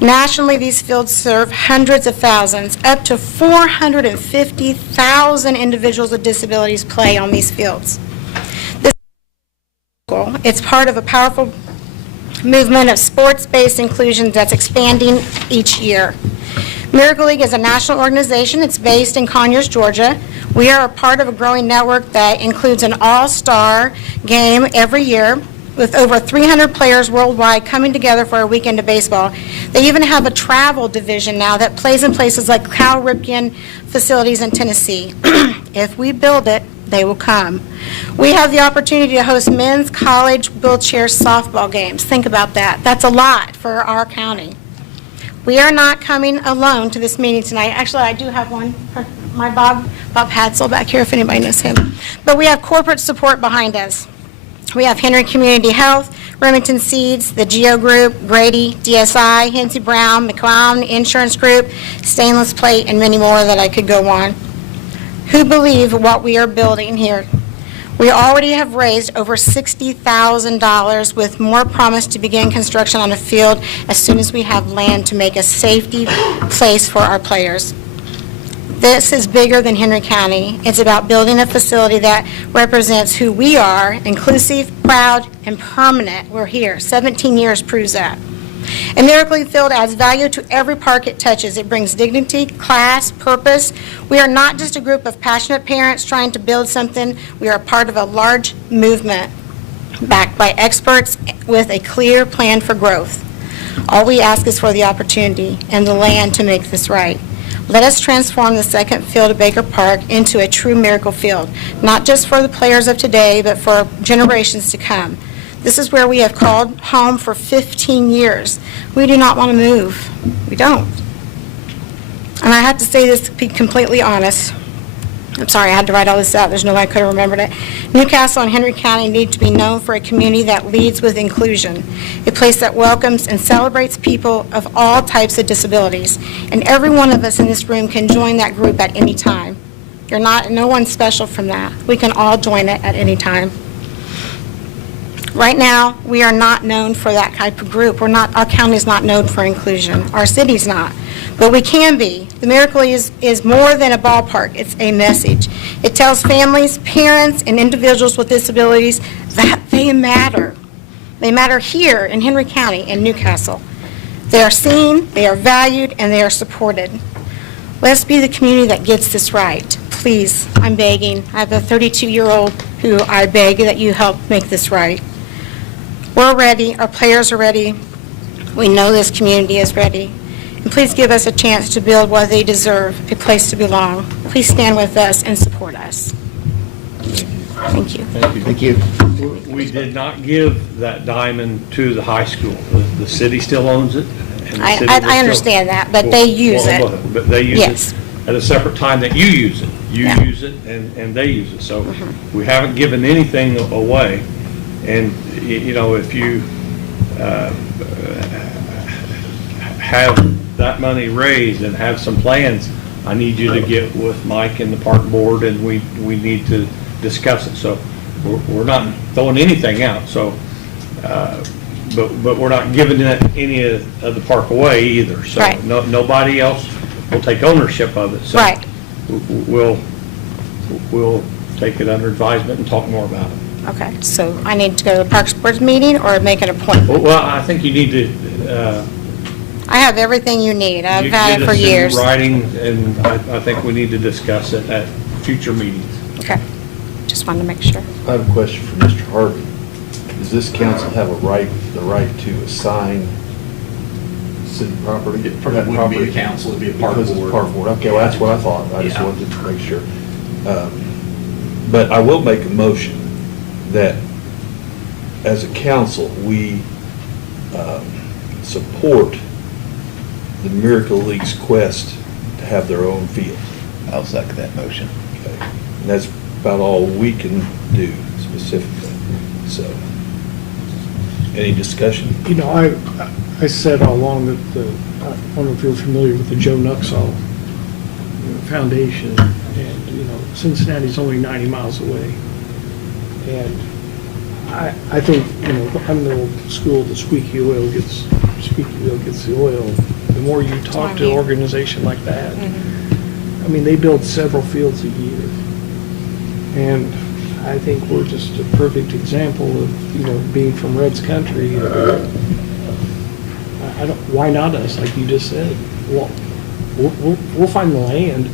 Nationally, these fields serve hundreds of thousands. Up to 450,000 individuals with disabilities play on these fields. It's part of a powerful movement of sports-based inclusion that's expanding each year. Miracle League is a national organization. It's based in Conyers, Georgia. We are a part of a growing network that includes an all-star game every year with over 300 players worldwide coming together for a weekend of baseball. They even have a travel division now that plays in places like Cal Ripken facilities in Tennessee. If we build it, they will come. We have the opportunity to host men's college wheelchair softball games. Think about that. That's a lot for our county. We are not coming alone to this meeting tonight. Actually, I do have one. My Bob Hatzel back here, if anybody knows him. But we have corporate support behind us. We have Henry Community Health, Remington Seeds, the Geo Group, Grady, DSI, Hinsey Brown, McClown Insurance Group, Stainless Plate, and many more that I could go on, who believe what we are building here. We already have raised over $60,000 with more promise to begin construction on a field as soon as we have land to make a safety place for our players. This is bigger than Henry County. It's about building a facility that represents who we are, inclusive, proud, and permanent. We're here. 17 years proves that. A Miracle League field adds value to every park it touches. It brings dignity, class, purpose. We are not just a group of passionate parents trying to build something. We are part of a large movement backed by experts with a clear plan for growth. All we ask is for the opportunity and the land to make this right. Let us transform the second field of Baker Park into a true miracle field, not just for the players of today, but for generations to come. This is where we have called home for 15 years. We do not want to move. We don't. And I have to say this to be completely honest. I'm sorry, I had to write all this out. There's no way I could have remembered it. Newcastle and Henry County need to be known for a community that leads with inclusion, a place that welcomes and celebrates people of all types of disabilities. And every one of us in this room can join that group at any time. No one's special from that. We can all join it at any time. Right now, we are not known for that type of group. Our county's not known for inclusion. Our city's not. But we can be. The Miracle is more than a ballpark. It's a message. It tells families, parents, and individuals with disabilities that they matter. They matter here in Henry County and Newcastle. They are seen, they are valued, and they are supported. Let's be the community that gets this right. please, I'm begging. I have a 32-year-old who I beg that you help make this right. We're ready, our players are ready, we know this community is ready. And please give us a chance to build what they deserve, a place to belong. Please stand with us and support us. Thank you. Thank you. We did not give that diamond to the high school. The city still owns it. and the city will I still- understand that, but they use Well, it. But they use Yes. it at a separate time that you use it. You Yeah. use it and they use it. So we haven't given anything away. And, you know, if you have that money raised and have some plans, I need you to get with Mike and the park board, and we need to discuss it. So we're not throwing anything out, so, but we're not giving any of the park away either. So Right. nobody else will take ownership of it. So Right. We'll take it under advisement and talk more about it. Okay, so I need to go to the Parks Board meeting or make an appointment? Well, I think you need to, I have everything you need. I've you had it get for us in years. writing, and I think we need to discuss it at future meetings. Okay, just wanted to make sure. I have a question for Mr. Harvey. Does this council have the right to assign city property? It probably wouldn't be a council, it'd be a park Because it's board. park board. Okay, well, that's what I thought. I just Yeah. wanted to make sure. But I will make a motion that, as a council, we support the Miracle League's quest to have their own field. I'll second that motion. Okay. And that's about all we can do specifically. So, any discussion? You know, I said all along that I don't know if you're familiar with the Joe Nuxall Foundation, and, you know, Cincinnati's only 90 miles away. And I think, you know, I'm the old school, the squeaky wheel gets the oil. The more you talk to an organization like that, I mean, they build several fields a year. And I think we're just a perfect example of, you know, being from Reds country. Why not us, like you just said? Well, we'll find the land.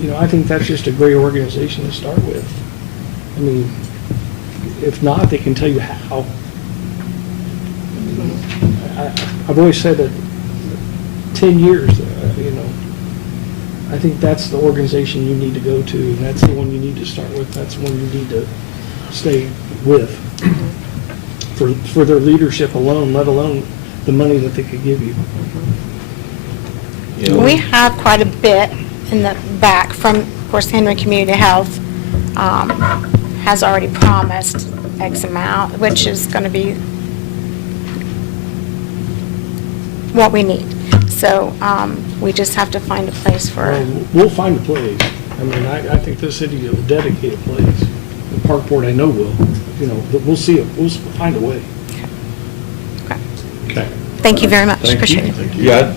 You know, I think that's just a great organization to start with. I mean, if not, they can tell you how. I've always said that 10 years, you know, I think that's the organization you need to go to, and that's the one you need to start with. That's the one you need to stay with for their leadership alone, let alone the money that they could give you. You know, We have quite a bit in the back from, of course, Henry Community Health has already promised X amount, which is going to be what we need. So we just have to find a place for it. We'll find a place. I mean, I think the city will dedicate a place. The park board, I know will. You know, but we'll see it. We'll find a way. Okay. Thank you very much. Thank Appreciate you. it. Thank you. Yeah,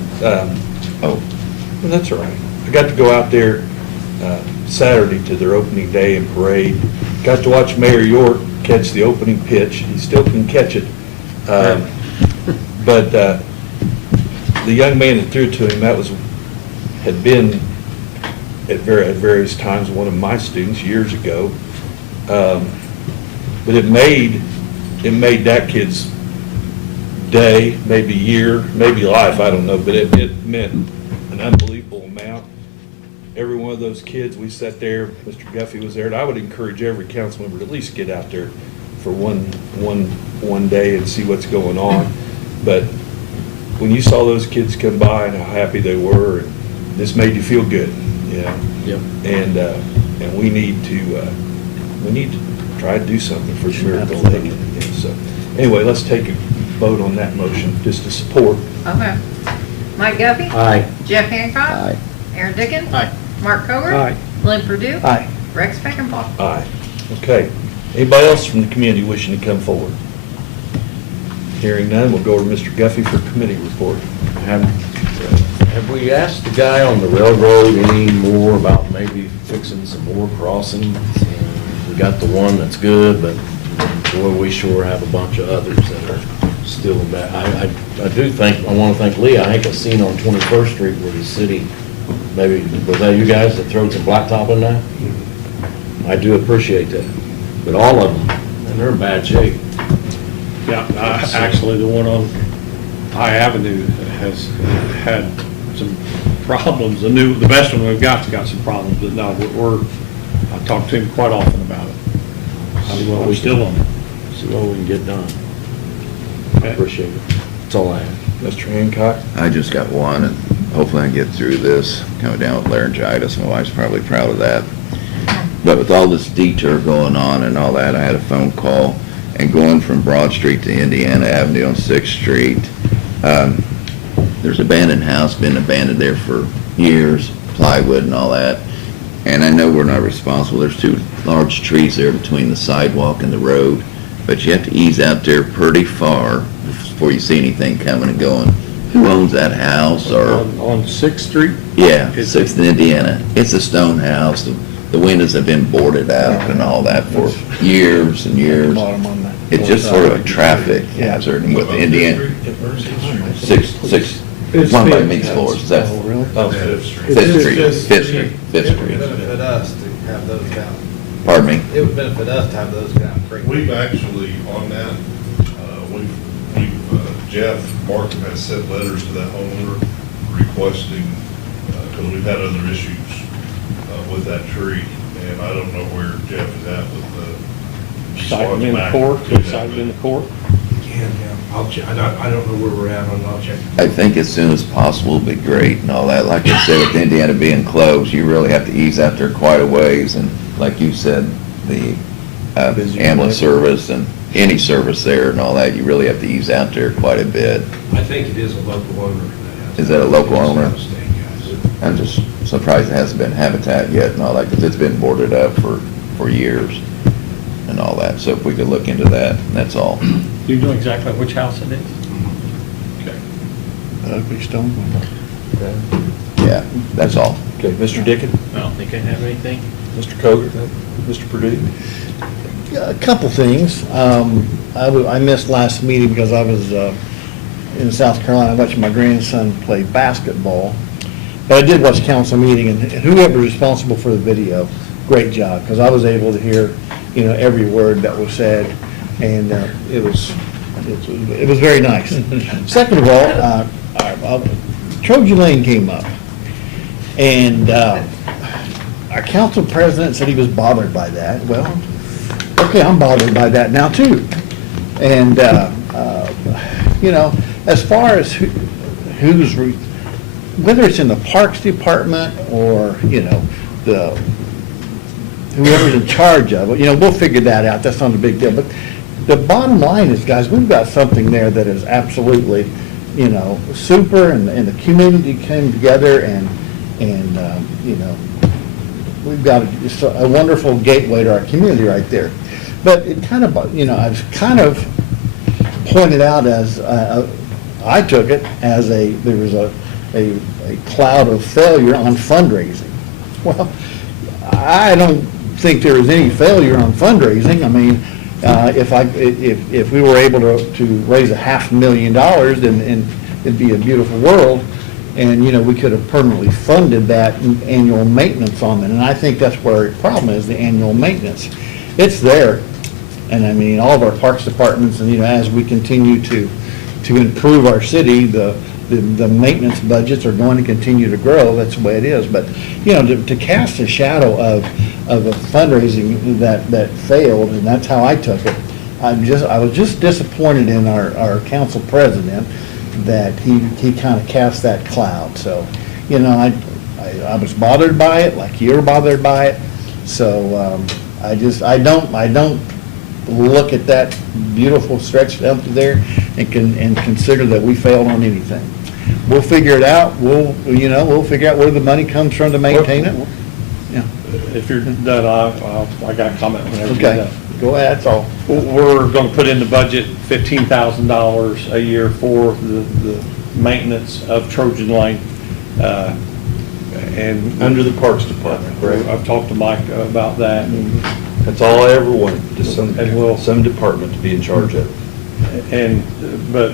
well, that's all right. I got to go out there Saturday to their opening day and parade. Got to watch Mayor York catch the opening pitch. He still can catch it. But the young man that threw it to him, had been at various times one of my students years ago. But it made that kid's day, maybe year, maybe life, I don't know, but it meant an unbelievable amount. Every one of those kids, we sat there, Mr. Guffey was there, and I would encourage every council member to at least get out there for one day and see what's going on. But when you saw those kids come by and how happy they were, and this made you feel good, you know? Yep. And we need to try to do something for the Miracle League. You know, so, anyway, let's take a vote on that motion, just to support. Okay. Mike Guffey? Aye. Jeff Hancock? Aye. Aaron Dickens? Aye. Mark Koger? Aye. Lynn Purdue? Aye. Rex Peckinpah? Aye. Okay. Anybody else from the community wishing to come forward? Hearing none, we'll go to Mr. Guffey for committee report. Have we asked the guy on the railroad any more about maybe fixing some more crossings? We got the one that's good, but boy, we sure have a bunch of others that are still bad. I want to thank Lee. I think I seen on 21st Street where the city maybe, was that you guys that throwed some blacktop in there? I do appreciate that. But all of them, and they're in bad shape. Yeah, actually, the one on High Avenue has had some problems. The best one we've got some problems, but no, I talk to him quite often about it. I'm still on it. See what we can get done. I appreciate it. That's all I have. Mr. Hancock? I just got one, and hopefully I can get through this. Coming down with laryngitis, my wife's probably proud of that. But with all this detour going on and all that, I had a phone call, and going from Broad Street to Indiana Avenue on 6th Street, there's an abandoned house, been abandoned there for years, plywood and all that. And I know we're not responsible. There's 2 large trees there between the sidewalk and the road, but you have to ease out there pretty far before you see anything coming and going. Who owns that house? Or on 6th Street? Yeah, 6th and Indiana. It's a stone house. The windows have been boarded out and all that for years and years. It's just sort of a traffic hazard. And with Indiana, 6, one by Meeks Floors. That's Fifth Street. Fifth Street. It would benefit us to have those down. Pardon me? It would benefit us to have those down. We've actually, on that, Jeff Markham has sent letters to that homeowner requesting, because we've had other issues with that tree, and I don't know where Jeff is at with the. Cited in the court, cited in the court. Yeah, I'll check, I don't know where we're at on, I'll check. I think as soon as possible would be great and all that. Like I said, with Indiana being closed, you really have to ease out there quite a ways. And like you said, the ambulance service and any service there and all that, you really have to ease out there quite a bit. I think it is a local owner. Is that a local owner? I'm just surprised it hasn't been habitat yet and all that, because it's been boarded up for years and all that. So if we could look into that, that's all. Do you know exactly which house it is? Okay. Ugly stone. Yeah, that's all. Okay, Mr. Dickon? I don't think I have anything. Mr. Coger? Mr. Purdue? A couple things. I missed last meeting because I was in South Carolina watching my grandson play basketball. But I did watch council meeting, and whoever's responsible for the video, great job, because I was able to hear, every word that was said, and it was very nice. Second of all, Trojan Lane came up, and our council president said he was bothered by that. Well, okay, I'm bothered by that now too. And as far as whether it's in the Parks Department or whoever's in charge of it, we'll figure that out. That's not a big deal. But the bottom line is, guys, we've got something there that is absolutely, super, and the community came together, and we've got just a wonderful gateway to our community right there. But it kind of, I've kind of pointed out as, I took it as there was a cloud of failure on fundraising. Well, I don't think there was any failure on fundraising. I mean, if we were able to raise $500,000, then it'd be a beautiful world, and we could have permanently funded that annual maintenance on it. And I think that's where the problem is, the annual maintenance. It's there, and I mean, all of our parks departments, and as we continue to improve our city, the maintenance budgets are going to continue to grow. That's the way it is. But to cast a shadow of a fundraising that failed, and that's how I took it. I was just disappointed in our council president that he kind of cast that cloud. So I was bothered by it, like you're bothered by it. So I don't look at that beautiful stretch down through there and consider that we failed on anything. We'll figure it out. We'll figure out where the money comes from to maintain it. Yeah. If you're done, I got a comment whenever you're Okay. done. Go ahead, that's all. We're going to put in the budget $15,000 a year for the maintenance of Trojan Lane. And Under the Parks Department, correct? I've talked to Mike about that. That's all I ever wanted, just some And department to be in charge of it. But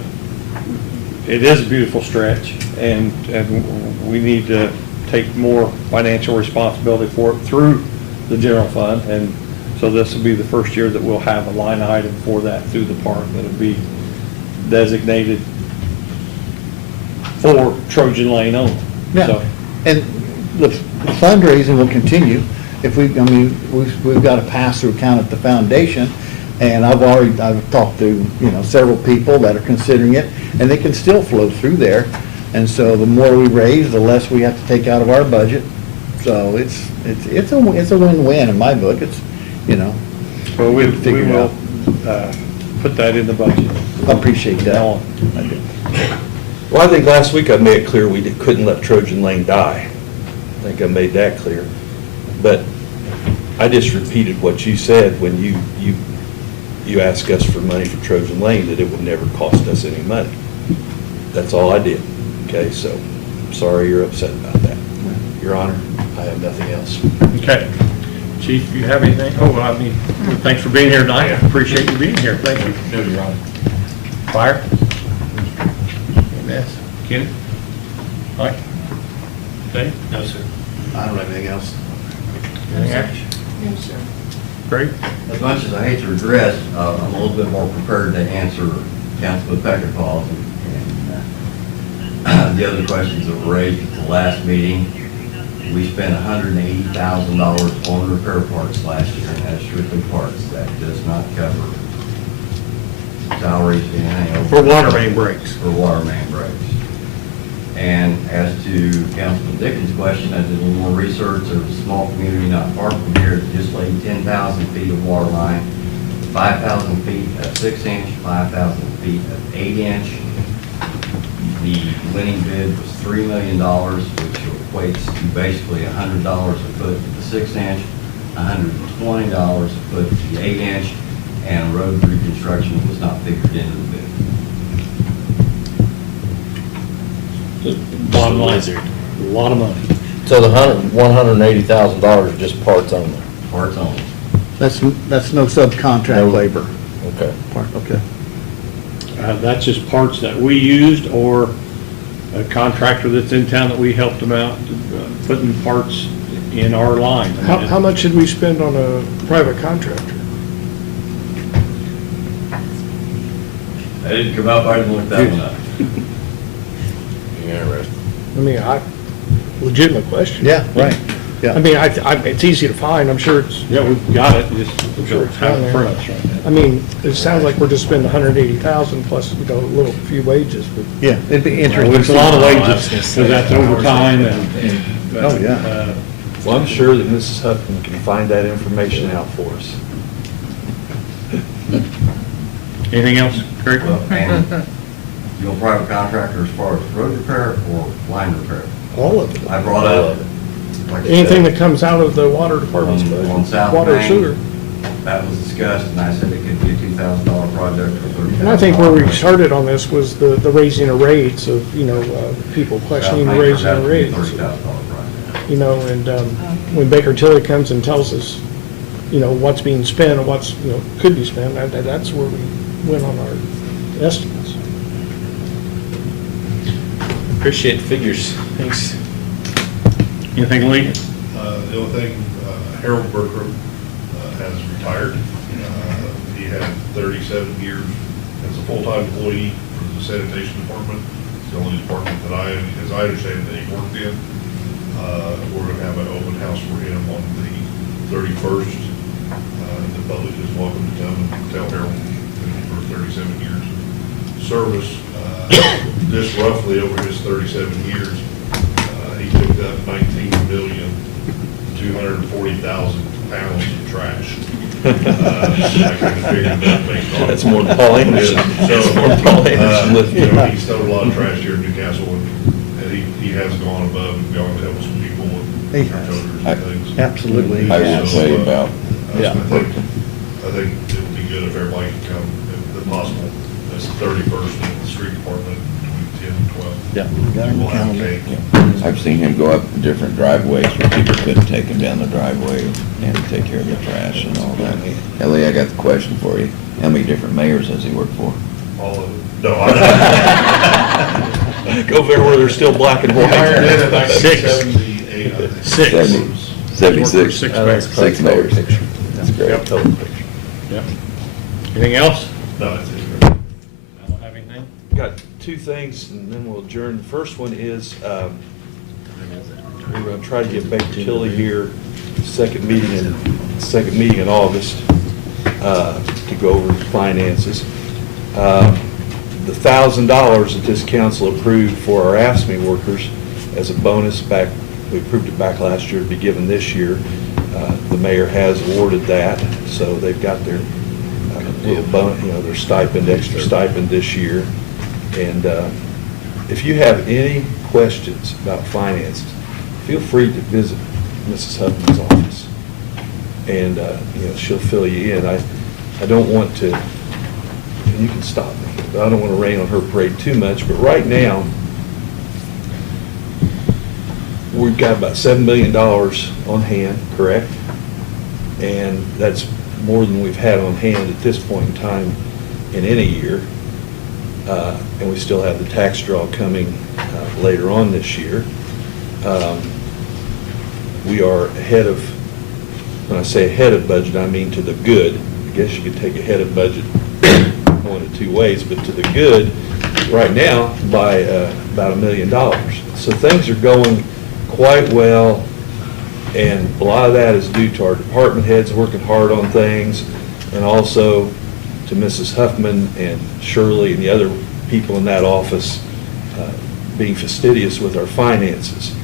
it is a beautiful stretch, and we need to take more financial responsibility for it through the general fund. And so this will be the first year that we'll have a line item for that through the park that'll be designated for Trojan Lane only. Yeah, So, and the fundraising will continue. If we've got a pass-through account at the foundation, and I've talked to, several people that are considering it, and they can still flow through there. And so the more we raise, the less we have to take out of our budget. So it's a win-win in my book. well, we figure it will out. put that in the budget. I appreciate that. I do. Well, I think last week I made it clear we couldn't let Trojan Lane die. I think I made that clear. But I just repeated what you said when you asked us for money for Trojan Lane, that it would never cost us any money. That's all I did. Okay, so I'm sorry you're upset about that. Your Honor, I have nothing else. Okay. Chief, you have anything? Thanks for being here tonight. Appreciate you being here. Thank you. No, Your Honor. Fire? Yes. Kenny? Mike? Dave? No, sir. I don't have anything else. Anything else? No, sir. Great. As much as I hate to regress, I'm a little bit more prepared to answer Councilman Peckerfall's and the other questions that were raised at the last meeting. We spent $180,000 on repair parts last year, and that's strictly parts. That does not cover salaries and anything else. For water main breaks. For water main breaks. And as to Councilman Dickens' question, I did a little more research. There was a small community not far from here that just laid 10,000 feet of water line, 5,000 feet of 6-inch, 5,000 feet of 8-inch. The winning bid was $3 million, which equates to basically $100 a foot to the 6-inch, $120 a foot to the 8-inch, and road reconstruction was not figured into the bid. Bottom line, a lot of money. So the $180,000 is just parts only? Parts only. That's no subcontract labor. Okay. Okay. That's just parts that we used, or a contractor that's in town that we helped them out, putting parts in our line. How much did we spend on a private contractor? I didn't come up, I didn't look that one up. Legitimate question. Yeah, right. Yeah. It's easy to find, I'm sure it's. Yeah, we've got it, just I'm sure it's have down it there. for us right now. It sounds like we're just spending 180,000 plus, a little few wages, but. Yeah, it'd be Well, interesting. it's a lot of wages, because that's overtime and. Oh, yeah. Well, I'm sure that Mrs. Hutton can find that information out for us. Anything else, Craig? And you want private contractor as far as road repair or line repair? All of it. I brought up, like I Anything said, that comes out of the water department's budget. on South Water Main, sewer. that was discussed, and I said it could be a $2,000 project for $30,000. And I think where we started on this was the raising of rates of, people questioning the raising of rates. $30,000 project. And when Baker Tilly comes and tells us, what's being spent or what's, could be spent, that's where we went on our estimates. Appreciate the figures. Thanks. Anything, Lee? The only thing, Harold Bertram has retired. He had 37 years as a full-time employee for the sanitation department. It's the only department that as I understand it, that he worked in. We're going to have an open house for him on the 31st. The public is welcome to come and tell Harold for 37 years of service. This roughly over his 37 years, he took up 19,240,000 pounds of trash. I kind of figured that based on. That's more than Paul Anderson. That's more than Paul Anderson lifted. He stowed a lot of trash here in Newcastle, and he has gone above and gone to help some people with their toters and things. Absolutely. I will say about, I think it would be good if everybody could come, if possible. That's the 31st in the street department between 10 and 12. Yeah, got it on the We'll have calendar. cake. I've seen him go up different driveways where people couldn't take him down the driveway and take care of the trash and all that. Ellie, I got the question for you. How many different mayors has he worked for? All of it. No, Go there where there's still black and white. Hired in in 6. 1978. Six. 76. Six Oh, mayors. Six mayors. That's great. Yep. Yep. Anything else? No, that's it. I don't have anything. Got two things, and then we'll adjourn. The first one is, we're going to try to get Baker Tilly here, second meeting in August, to go over finances. The $1,000 that this council approved for our AFSCME workers as a bonus back, we approved it back last year to be given this year. The mayor has awarded that, so they've got their little bonus, their stipend, extra stipend this year. And if you have any questions about finances, feel free to visit Mrs. Huffman's office, and she'll fill you in. I don't want to, and you can stop me, but I don't want to rain on her parade too much. But right now, we've got about $7 million on hand, correct? And that's more than we've had on hand at this point in time in any year. And we still have the tax draw coming later on this year. We are ahead of, when I say ahead of budget, I mean to the good. I guess you could take ahead of budget one of two ways, but to the good right now by about $1 million. So things are going quite well, and a lot of that is due to our department heads working hard on things, and also to Mrs. Huffman and Shirley and the other people in that office being fastidious with our finances.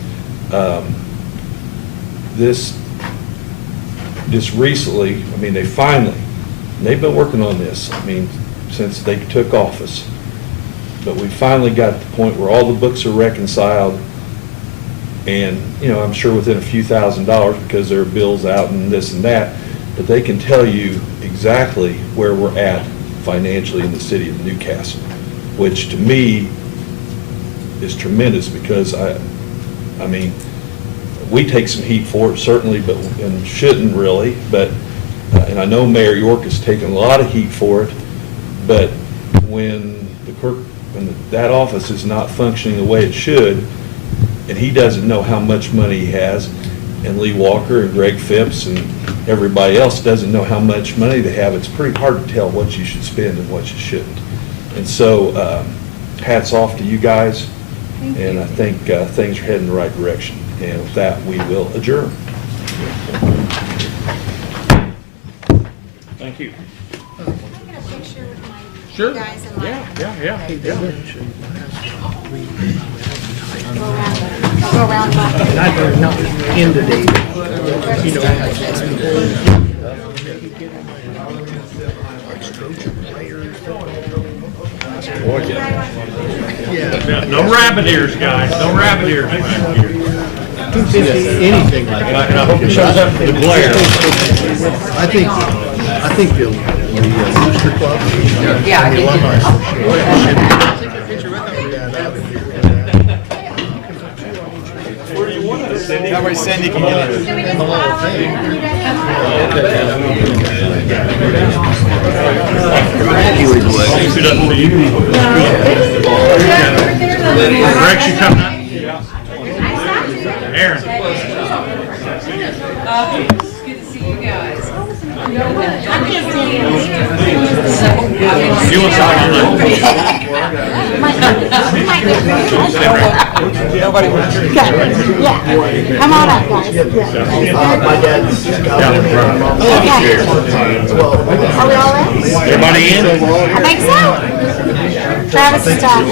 Just recently, they've been working on this, since they took office. But we finally got to the point where all the books are reconciled, and, I'm sure within a few $1,000s because there are bills out and this and that, but they can tell you exactly where we're at financially in the city of Newcastle, which to me is tremendous because we take some heat for it, certainly, and shouldn't really, but, and I know Mayor York has taken a lot of heat for it, but when that office is not functioning the way it should, and he doesn't know how much money he has, and Lee Walker and Greg Phipps and everybody else doesn't know how much money they have, it's pretty hard to tell what you should spend and what you shouldn't. And so, hats off to you guys, and I think things are heading in the right direction. And with that, we will adjourn. Thank you. Taking a picture with my Sure. guys and my. Yeah. Go around. Not end of day. No rabbit ears, guys, no rabbit ears back here. Anything like that. And I hope it shows up for the glare. I think the Rooster Club. Yeah, I the did. alumni association. That way Cindy can get it. The whole thing. Rex, you coming up? Aaron. It's good to see you guys. You want something? Nobody wants to. Yeah, come on up, guys. My dad's got it. Okay. Are we all in? Everybody in? I think so. Travis is done.